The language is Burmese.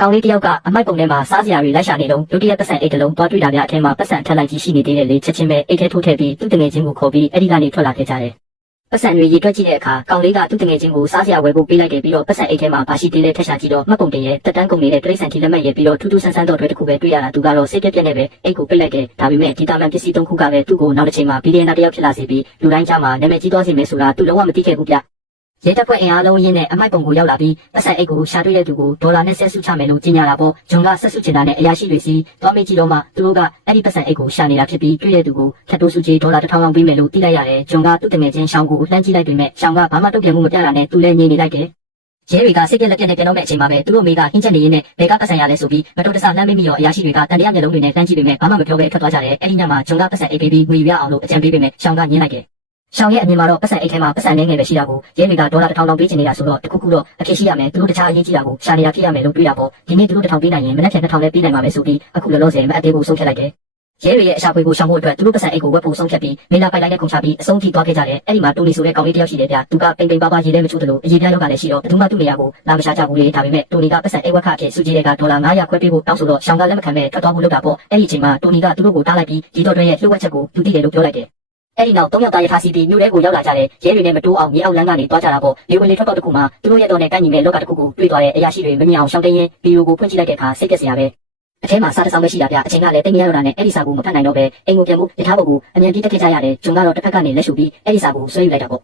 ကောင်လေးတယောက်ကအမိုက်ပုံထဲမှာစားစရာတွေလိုက်ရှာနေတော့ဒုတိယပတ်စံအိတ်တလုံးသွားတွေ့တာဗျအထဲမှာပတ်စံထက်လိုက်ကြီးရှိနေသေးတယ်လေချက်ချင်းပဲအိတ်ထဲထိုးထည့်ပြီးသူ့တငယ်ချင်းကိုခေါ်ပြီးအဲ့ဒီကနေထွက်လာခဲ့ကြတယ်ပတ်စံတွေရေတွက်ကြည့်တဲ့အခါကောင်လေးကသူ့တငယ်ချင်းကိုစားစရာဝယ်ဖို့ပေးလိုက်တယ်ပြီးတော့ပတ်စံအိတ်ထဲမှာဘာရှိသေးလဲထက်ရှာကြည့်တော့မှတ်ပုံတင်ရဲ့တက်တန်းကုန်နေတဲ့တိရစ္ဆာန်ထီလက်မှတ်ရဲ့ပြီးတော့ထူးထူးဆန်းဆန်းတော့တွေတစ်ခုပဲတွေ့ရတာသူကတော့စိတ်ပြက်ပြက်နဲ့ပဲအိတ်ကိုပိတ်လိုက်တယ်ဒါပေမဲ့ဒီတာမန်ပစ္စည်း၃ခုကပဲသူ့ကိုနောက်တစ်ချိန်မှာဘီလီယံနာတစ်ယောက်ဖြစ်လာစေပြီးလူတိုင်းကြားမှာနာမည်ကြီးသွားစေမယ်ဆိုတာသူလုံးဝမသိခဲ့ဘူးဗျရဲတပ်ဖွဲ့အင်အားလုံးရင်းနဲ့အမိုက်ပုံကိုရောက်လာပြီးပတ်စံအိတ်ကိုရှာတွေ့တဲ့သူကိုဒေါ်လာနဲ့ဆက်စုချမယ်လို့ကြေညာတာပေါ့ဂျွန်ကဆက်စုချင်တာနဲ့အရာရှိတွေစီသွားမေးကြည့်တော့မှသူတို့ကအဲ့ဒီပတ်စံအိတ်ကိုရှာနေတာဖြစ်ပြီးတွေ့တဲ့သူကိုထပ်တိုးစုကြီးဒေါ်လာ1000လောက်ပေးမယ်လို့သိလိုက်ရတယ်ဂျွန်ကသူ့တငယ်ချင်းရှောင်းကိုလှမ်းကြည့်လိုက်ပေမဲ့ရှောင်းကဘာမှတုံ့ပြန်မှုမပြတာနဲ့သူလည်းငြိမ်နေလိုက်တယ်ရဲတွေကစိတ်ပြက်လက်ပြက်နဲ့ပြန်တော့မဲ့အချိန်မှာပဲသူတို့မိကဟင်းချက်နေရင်းနဲ့ဘယ်ကပတ်စံရလဲဆိုပြီးမတော်တဆလှမ်းမေးမိရောအရာရှိတွေကတန်တရားမျက်လုံးတွေနဲ့လှမ်းကြည့်ပေမဲ့ဘာမှမပြောဘဲထွက်သွားကြတယ်အဲ့ဒီညမှာဂျွန်ကပတ်စံအိတ်ပေးပြီးငွေရအောင်လို့အကြံပေးပေမဲ့ရှောင်းကညှင်းလိုက်တယ်ရှောင်းရဲ့အမြင်မှာတော့ပတ်စံအိတ်ထဲမှာပတ်စံငယ်ငယ်ပဲရှိတာကိုရဲတွေကဒေါ်လာ1000လောက်ပေးချင်နေတာဆိုတော့တခုခုတော့အဖြစ်ရှိရမယ်သူတို့တခြားအရေးကြီးတာကိုရှာနေတာဖြစ်ရမယ်လို့တွေးတာပေါ့ဒီနေ့သူတို့1000ပေးနိုင်ရင်မနက်ဖြန်2000လည်းပေးနိုင်မှာပဲဆိုပြီးအခုလောလောဆယ်မအပ်သေးဘူးဆုံးဖြတ်လိုက်တယ်ရဲတွေရဲ့အရှာဖွေကိုရှောင်ဖို့အတွက်သူတို့ပတ်စံအိတ်ကိုဝက်ဖို့ဆုံးဖြတ်ပြီးမေလာပိုက်လိုက်တဲ့ခုံချပြီးအဆုံးထိသွားခဲ့ကြတယ်အဲ့ဒီမှာတိုလီဆိုတဲ့ကောင်လေးတယောက်ရှိတယ်ဗျသူကပိန်ပိန်ပါပါရေလဲမချိုးတယ်လို့အရေးပြားရောဂါလည်းရှိတော့ဘယ်သူမှသူ့နေရာကိုလာမရှာကြဘူးလေဒါပေမဲ့တိုလီကပတ်စံအိတ်ဝက်ခအဖြစ်စုကြည့်တဲ့ကဒေါ်လာ900ခွဲပေးဖို့တောင်းဆိုတော့ရှောင်းကလက်မခံမဲ့ထွက်သွားဖို့လုပ်တာပေါ့အဲ့ဒီအချိန်မှာတိုလီကသူတို့ကိုတားလိုက်ပြီးဒီတော့တွဲရဲ့လှုပ်ဝက်ချက်ကိုသူသိတယ်လို့ပြောလိုက်တယ်အဲ့ဒီနောက်၃ယောက်သားရထားစီးပြီးမြို့ထဲကိုရောက်လာကြတယ်ရဲတွေနဲ့မတိုးအောင်မြေအောက်လမ်းကနေတွားကြတာပေါ့လေဝင်လေထွက်တော့တခုမှသူတို့ရဲ့တော်နဲ့ကန့်ညီမဲ့လောကတစ်ခုကိုတွေ့သွားတဲ့အရာရှိတွေမမြင်အောင်ရှောင်းတင်းရင်ဗီဒီယိုကိုဖွင့်ကြည့်လိုက်တဲ့အခါစိတ်ပြက်စရာပဲအထဲမှာစားတစောင်းပဲရှိတာဗျအချိန်ကလည်းတိတ်မရတော့တာနဲ့အဲ့ဒီစာကိုမဖတ်နိုင်တော့ပဲအိမ်ကိုပြန်ဖို့ရထားဖို့ကိုအမြန်ပြေးတက်ခဲ့ကြရတယ်ဂျွန်ကတော့တစ်ဖက်ကနေလက်ရှုပြီးအဲ့ဒီစာကိုဆွဲယူလိုက်တာပေါ့